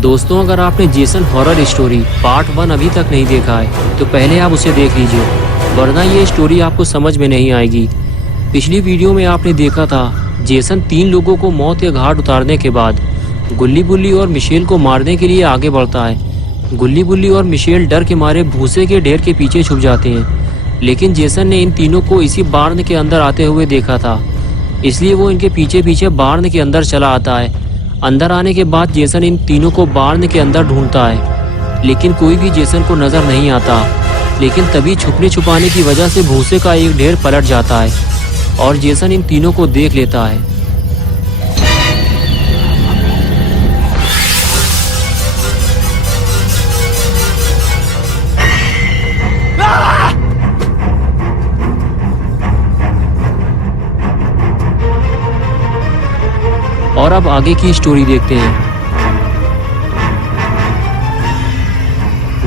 दोस्तों, अगर आपने जेसन हॉरर स्टोरी पार्ट 1 अभी तक नहीं देखा है तो पहले आप उसे देख लीजिए, वरना ये स्टोरी आपको समझ में नहीं आएगी। पिछली वीडियो में आपने देखा था जेसन 3 लोगों को मौत के घाट उतारने के बाद गुल्ली बुल्ली और मिशेल को मारने के लिए आगे बढ़ता है। गुल्ली बुल्ली और मिशेल डर के मारे भूसे के ढेर के पीछे छुप जाते हैं, लेकिन जेसन ने इन तीनों को इसी बार्न के अंदर आते हुए देखा था, इसलिए वो इनके पीछे पीछे बार्न के अंदर चला आता है। अंदर आने के बाद जेसन इन तीनों को बार्न के अंदर ढूंढता है, लेकिन कोई भी जेसन को नजर नहीं आता। लेकिन तभी छुपने छुपाने की वजह से भूसे का एक ढेर पलट जाता है और जेसन इन तीनों को देख लेता है। और अब आगे की स्टोरी देखते हैं।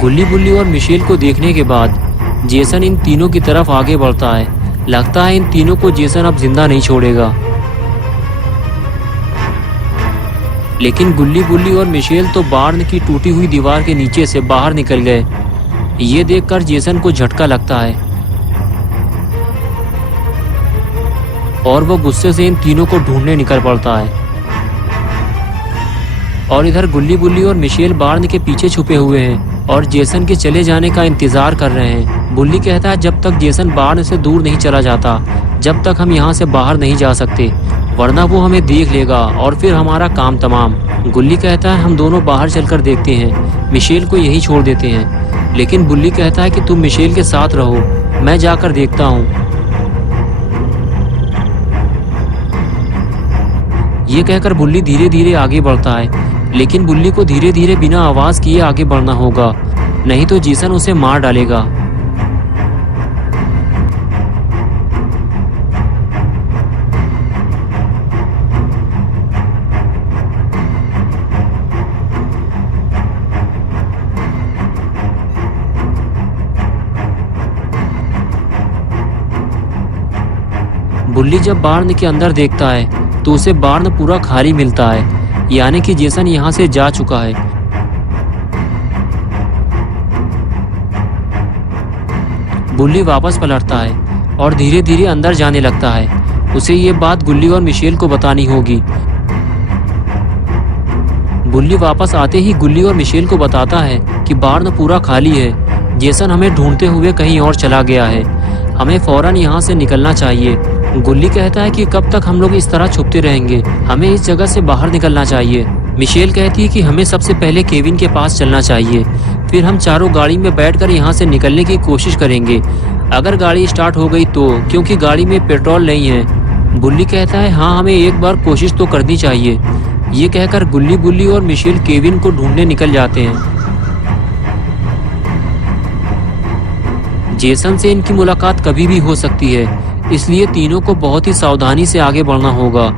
गुल्ली बुल्ली और मिशेल को देखने के बाद जेसन इन तीनों की तरफ आगे बढ़ता है। लगता है इन तीनों को जेसन अब जिंदा नहीं छोड़ेगा, लेकिन गुल्ली बुल्ली और मिशेल तो बार्न की टूटी हुई दीवार के नीचे से बाहर निकल गए। ये देखकर जेसन को झटका लगता है और वो गुस्से से इन तीनों को ढूंढने निकल पड़ता है। और इधर गुल्ली बुल्ली और मिशेल बार्न के पीछे छुपे हुए हैं और जेसन के चले जाने का इंतजार कर रहे हैं। बुल्ली कहता है जब तक जेसन बार्न से दूर नहीं चला जाता, जब तक हम यहाँ से बाहर नहीं जा सकते, वरना वो हमें देख लेगा और फिर हमारा काम तमाम। गुल्ली कहता है हम दोनों बाहर चलकर देखते हैं, मिशेल को यही छोड़ देते हैं। लेकिन बुल्ली कहता है कि तुम मिशेल के साथ रहो, मैं जाकर देखता हूँ। ये कहकर बुल्ली धीरे धीरे आगे बढ़ता है, लेकिन बुल्ली को धीरे धीरे बिना आवाज किए आगे बढ़ना होगा, नहीं तो जेसन उसे मार डालेगा। बुल्ली जब बार्न के अंदर देखता है तो उसे बार्न पूरा खाली मिलता है, यानी कि जेसन यहाँ से जा चुका है। बुल्ली वापस पलटता है और धीरे धीरे अंदर जाने लगता है। उसे ये बात गुल्ली और मिशेल को बतानी होगी। बुल्ली वापस आते ही गुल्ली और मिशेल को बताता है कि बार्न पूरा खाली है, जेसन हमें ढूंढते हुए कहीं और चला गया है, हमें फौरन यहाँ से निकलना चाहिए। गुल्ली कहता है कि कब तक हम लोग इस तरह छुपते रहेंगे, हमें इस जगह से बाहर निकलना चाहिए। मिशेल कहती है कि हमें सबसे पहले केविन के पास चलना चाहिए, फिर हम चारों गाड़ी में बैठकर यहाँ से निकलने की कोशिश करेंगे। अगर गाड़ी स्टार्ट हो गई तो, क्योंकि गाड़ी में पेट्रोल नहीं है। बुल्ली कहता है हाँ, हमें एक बार कोशिश तो करनी चाहिए। ये कहकर गुल्ली बुल्ली और मिशेल केविन को ढूंढने निकल जाते हैं। जेसन से इनकी मुलाकात कभी भी हो सकती है, इसलिए तीनों को बहुत ही सावधानी से आगे बढ़ना होगा।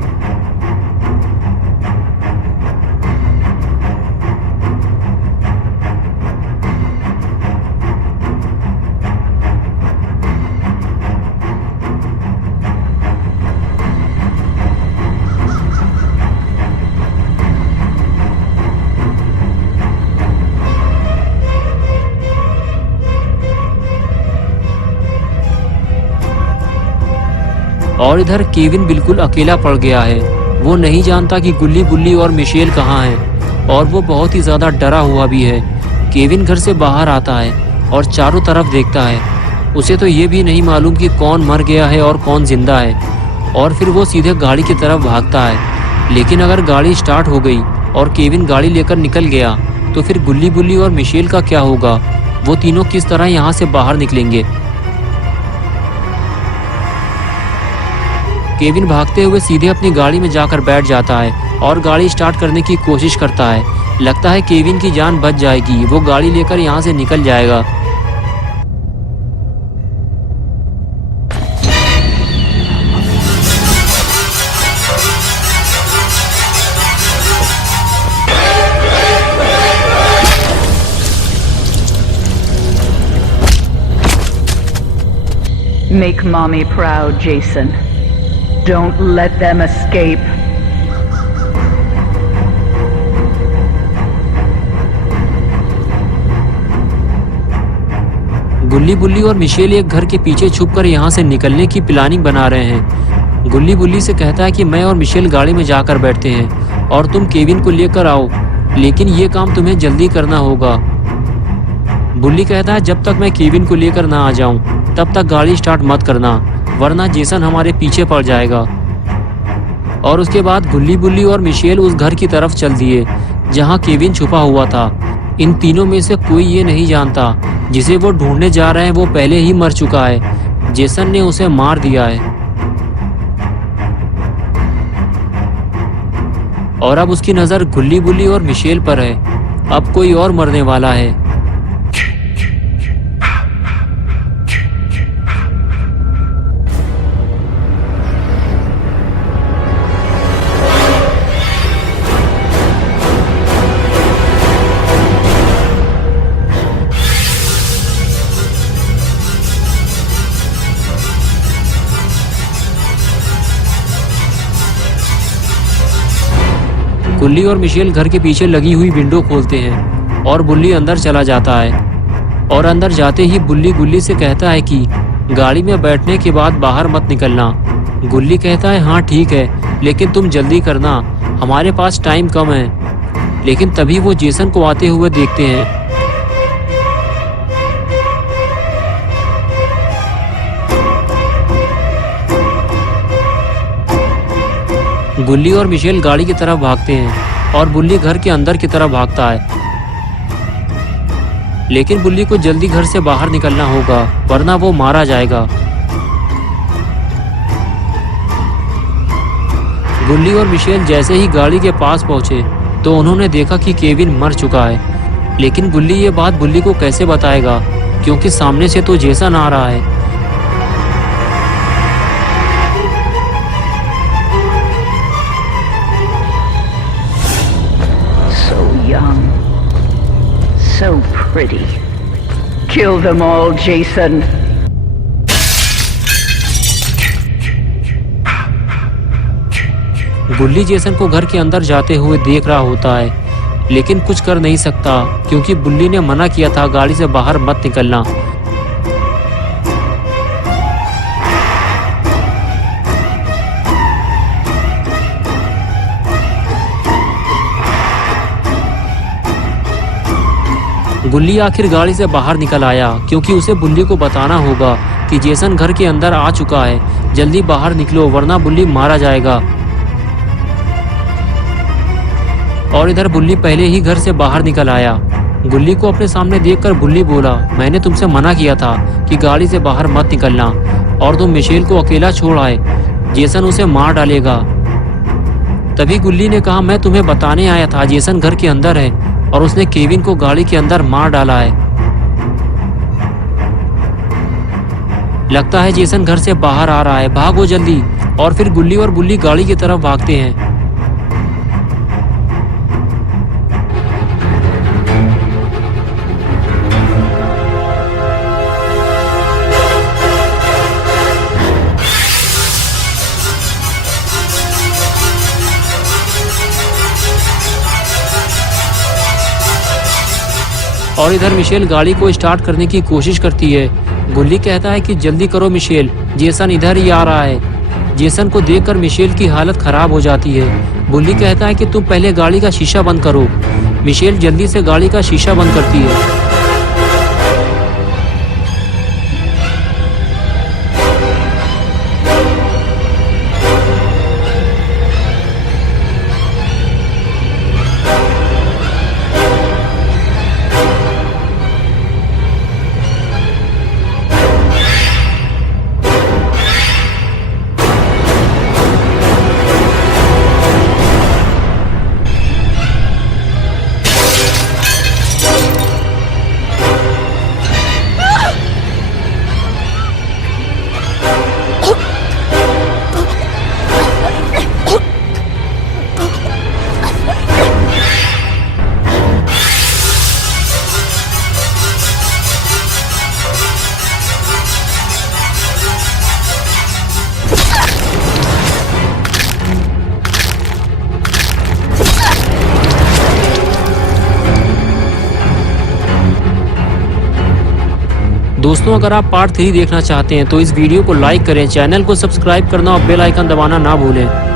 और इधर केविन बिल्कुल अकेला पड़ गया है। वो नहीं जानता कि गुल्ली बुल्ली और मिशेल कहाँ हैं, और वो बहुत ही ज़्यादा डरा हुआ भी है। केविन घर से बाहर आता है और चारों तरफ देखता है। उसे तो ये भी नहीं मालूम कि कौन मर गया है और कौन जिंदा है। और फिर वो सीधे गाड़ी की तरफ भागता है। लेकिन अगर गाड़ी स्टार्ट हो गई और केविन गाड़ी लेकर निकल गया तो फिर गुल्ली बुल्ली और मिशेल का क्या होगा? वो तीनों किस तरह यहाँ से बाहर निकलेंगे? केविन भागते हुए सीधे अपनी गाड़ी में जाकर बैठ जाता है और गाड़ी स्टार्ट करने की कोशिश करता है। लगता है केविन की जान बच जाएगी, वो गाड़ी लेकर यहाँ से निकल जाएगा। Make mommy proud, Jason. Don't let them escape. गुल्ली बुल्ली और मिशेल एक घर के पीछे छुपकर यहाँ से निकलने की प्लानिंग बना रहे हैं। गुल्ली बुल्ली से कहता है कि मैं और मिशेल गाड़ी में जाकर बैठते हैं और तुम केविन को लेकर आओ, लेकिन ये काम तुम्हें जल्दी करना होगा। बुल्ली कहता है जब तक मैं केविन को लेकर ना आ जाऊं तब तक गाड़ी स्टार्ट मत करना, वरना जेसन हमारे पीछे पड़ जाएगा। और उसके बाद गुल्ली बुल्ली और मिशेल उस घर की तरफ चल दिए जहां केविन छुपा हुआ था। इन तीनों में से कोई ये नहीं जानता जिसे वो ढूंढने जा रहे हैं वो पहले ही मर चुका है। जेसन ने उसे मार दिया है और अब उसकी नजर गुल्ली बुल्ली और मिशेल पर है। अब कोई और मरने वाला है। गुल्ली और मिशेल घर के पीछे लगी हुई विंडो खोलते हैं और बुल्ली अंदर चला जाता है। और अंदर जाते ही बुल्ली गुल्ली से कहता है कि गाड़ी में बैठने के बाद बाहर मत निकलना। गुल्ली कहता है हाँ ठीक है, लेकिन तुम जल्दी करना, हमारे पास टाइम कम है। लेकिन तभी वो जेसन को आते हुए देखते हैं। गुल्ली और मिशेल गाड़ी की तरफ भागते हैं और बुल्ली घर के अंदर की तरफ भागता है। लेकिन बुल्ली को जल्दी घर से बाहर निकलना होगा, वरना वो मारा जाएगा। गुल्ली और मिशेल जैसे ही गाड़ी के पास पहुंचे तो उन्होंने देखा कि केविन मर चुका है। लेकिन गुल्ली ये बात बुल्ली को कैसे बताएगा, क्योंकि सामने से तो जेसन आ रहा है। Young, so pretty. Kill them all, Jason. गुल्ली जेसन को घर के अंदर जाते हुए देख रहा होता है, लेकिन कुछ कर नहीं सकता क्योंकि बुल्ली ने मना किया था गाड़ी से बाहर मत निकलना। गुल्ली आखिर गाड़ी से बाहर निकल आया क्योंकि उसे बुल्ली को बताना होगा कि जेसन घर के अंदर आ चुका है। जल्दी बाहर निकलो वरना बुल्ली मारा जाएगा। और इधर बुल्ली पहले ही घर से बाहर निकल आया। गुल्ली को अपने सामने देखकर बुल्ली बोला, मैंने तुमसे मना किया था कि गाड़ी से बाहर मत निकलना और तुम मिशेल को अकेला छोड़ आए, जेसन उसे मार डालेगा। तभी गुल्ली ने कहा, मैं तुम्हें बताने आया था जेसन घर के अंदर है और उसने केविन को गाड़ी के अंदर मार डाला है। लगता है जेसन घर से बाहर आ रहा है, भागो जल्दी। और फिर गुल्ली और बुल्ली गाड़ी की तरफ भागते हैं। और इधर मिशेल गाड़ी को स्टार्ट करने की कोशिश करती है। गुल्ली कहता है कि जल्दी करो मिशेल, जेसन इधर ही आ रहा है। जेसन को देखकर मिशेल की हालत खराब हो जाती है। बुल्ली कहता है कि तुम पहले गाड़ी का शीशा बंद करो। मिशेल जल्दी से गाड़ी का शीशा बंद करती है। दोस्तों अगर आप पार्ट 3 देखना चाहते हैं तो इस वीडियो को लाइक करें, चैनल को सब्सक्राइब करना और बेल आइकन दबाना ना भूलें।